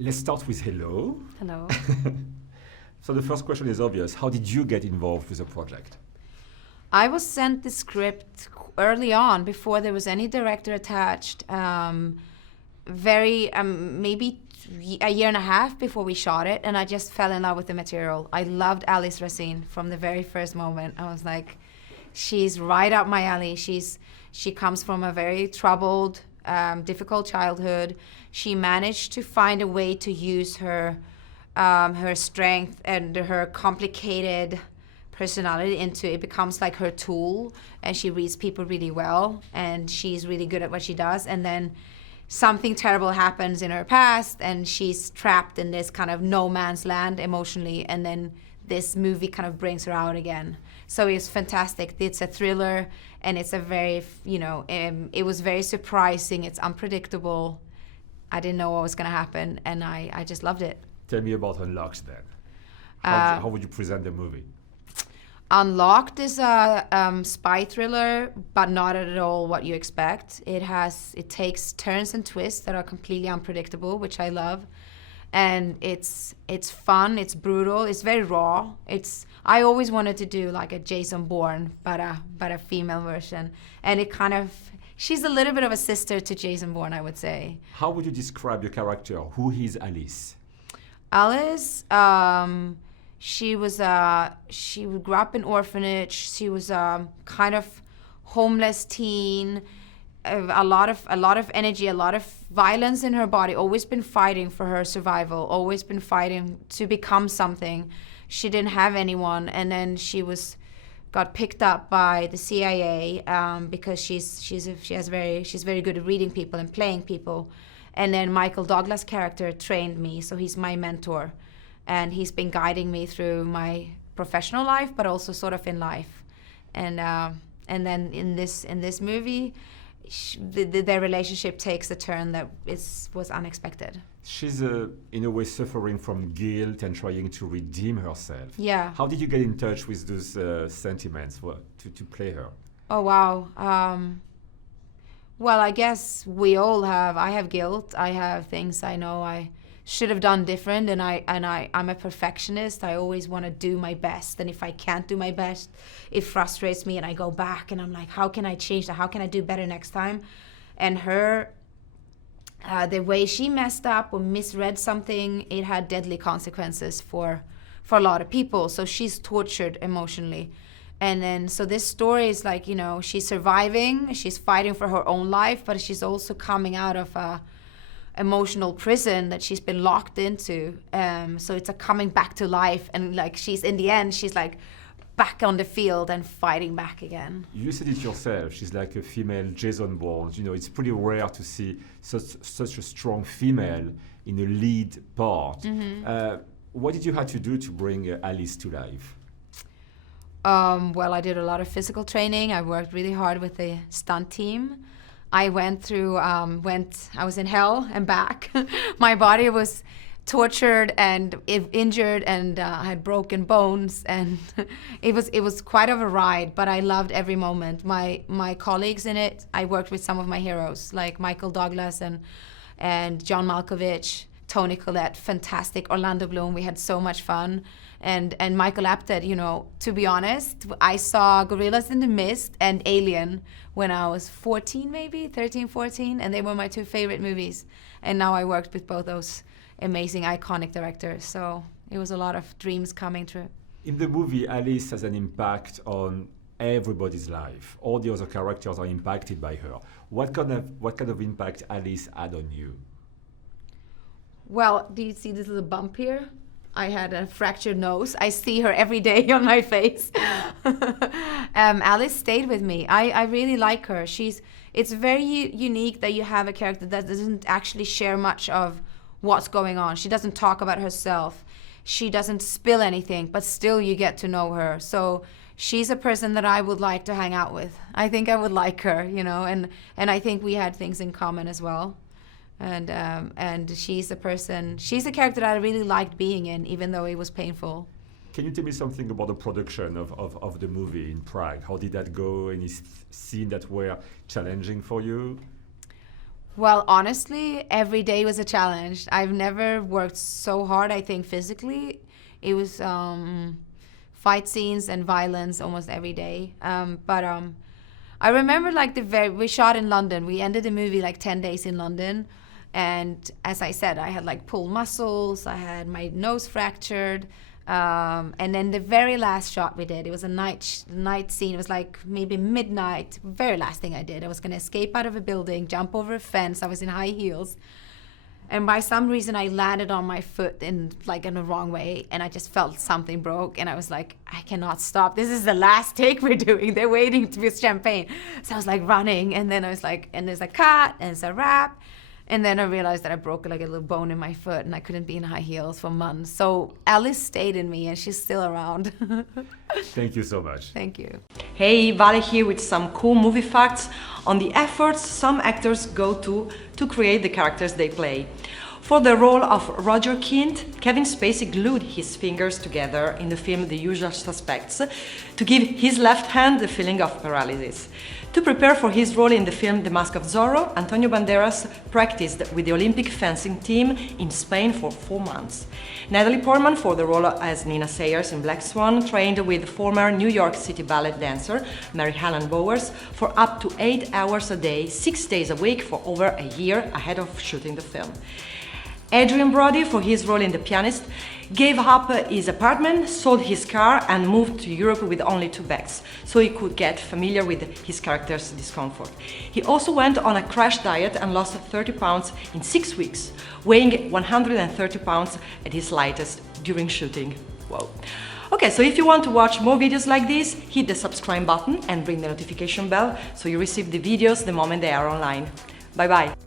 Let's start with hello. Hello. So the first question is obvious. How did you get involved with the project? I was sent the script early on, before there was any director attached. Maybe a year and a half before we shot it, and I just fell in love with the material. I loved Alice Racine from the very first moment. I was like, she's right up my alley. She comes from a very troubled, difficult childhood. She managed to find a way to use her strength and her complicated personality into it. Becomes like her tool, and she reads people really well, and she's really good at what she does. And then something terrible happens in her past, and she's trapped in this kind of no man's land emotionally, and then this movie kind of brings her out again. So it's fantastic. It's a thriller, and it's a very, it was very surprising. It's unpredictable. I didn't know what was going to happen, and I just loved it. Tell me about Unlocked then. How would you present the movie? Unlocked is a spy thriller, but not at all what you expect. It takes turns and twists that are completely unpredictable, which I love, and it's fun. It's brutal. It's very raw. I always wanted to do like a Jason Bourne, but a female version, and she's a little bit of a sister to Jason Bourne, I would say. How would you describe your character? Who is Alice? Alice, she grew up in orphanage. She was a kind of homeless teen, a lot of energy, a lot of violence in her body. Always been fighting for her survival. Always been fighting to become something. She didn't have anyone, and then she got picked up by the CIA because she's very good at reading people and playing people. And then Michael Douglas' character trained me, so he's my mentor. And he's been guiding me through my professional life, but also sort of in life. And then in this movie, their relationship takes a turn that was unexpected. She's in a way suffering from guilt and trying to redeem herself. Yeah. How did you get in touch with those sentiments to play her? Oh wow. Well, I guess we all have. I have guilt. I have things I know I should have done different, and I'm a perfectionist. I always want to do my best, and if I can't do my best, it frustrates me, and I go back and I'm like, how can I change that? How can I do better next time? And her, the way she messed up or misread something, it had deadly consequences for a lot of people. So she's tortured emotionally. And then, so this story is like, she's surviving, she's fighting for her own life, but she's also coming out of a emotional prison that she's been locked into. So it's a coming back to life, and like in the end, she's like back on the field and fighting back again. You said it yourself, she's like a female Jason Bourne. It's pretty rare to see such a strong female in a lead part. Mm-hmm. What did you have to do to bring Alice to life? Well, I did a lot of physical training. I worked really hard with the stunt team. I went through, I was in hell and back. My body was tortured and injured, and I had broken bones, and it was quite of a ride, but I loved every moment. My colleagues in it, I worked with some of my heroes, like Michael Douglas and John Malkovich, Toni Collette, fantastic, Orlando Bloom. We had so much fun. And Michael Apted, to be honest, I saw Gorillas in the Mist and Alien when I was 14, maybe 13, 14, and they were my two favorite movies. And now I worked with both those amazing, iconic directors. So it was a lot of dreams coming true. In the movie, Alice has an impact on everybody's life. All the other characters are impacted by her. What kind of impact Alice had on you? Well, do you see this little bump here? I had a fractured nose. I see her every day on my face. Alice stayed with me. I really like her. It's very unique that you have a character that doesn't actually share much of what's going on. She doesn't talk about herself. She doesn't spill anything, but still you get to know her. So she's a person that I would like to hang out with. I think I would like her, and I think we had things in common as well. And she's a character that I really liked being in, even though it was painful. Can you tell me something about the production of the movie in Prague? How did that go? Any scenes that were challenging for you? Well, honestly, every day was a challenge. I've never worked so hard, I think, physically. It was fight scenes and violence almost every day. But I remember like we shot in London. We ended the movie like 10 days in London. And as I said, I had like pulled muscles. I had my nose fractured. And then the very last shot we did, it was a night scene. It was like maybe midnight. Very last thing I did. I was going to escape out of a building, jump over a fence. I was in high heels. And by some reason, I landed on my foot in the wrong way. And I just felt something broke. And I was like, I cannot stop. This is the last take we're doing. They're waiting to be champagne. So I was like running. And then I was like, and there's a cut and it's a wrap. And then I realized that I broke like a little bone in my foot and I couldn't be in high heels for months. So Alice stayed in me and she's still around. Thank you so much. Thank you. Hey, Vale here with some cool movie facts on the efforts some actors go to create the characters they play. For the role of Roger Kint, Kevin Spacey glued his fingers together in the film The Usual Suspects to give his left hand the feeling of paralysis. To prepare for his role in the film The Mask of Zorro, Antonio Banderas practiced with the Olympic fencing team in Spain for 4 months. Natalie Portman, for the role as Nina Sayers in Black Swan, trained with former New York City ballet dancer Mary Helen Bowers for up to 8 hours a day, 6 days a week for over a year ahead of shooting the film. Adrian Brody, for his role in The Pianist, gave up his apartment, sold his car and moved to Europe with only 2 bags, so he could get familiar with his character's discomfort. He also went on a crash diet and lost 30 pounds in 6 weeks, weighing 130 pounds at his lightest during shooting. Whoa. Okay, so if you want to watch more videos like this, hit the subscribe button and ring the notification bell so you receive the videos the moment they are online. Bye bye!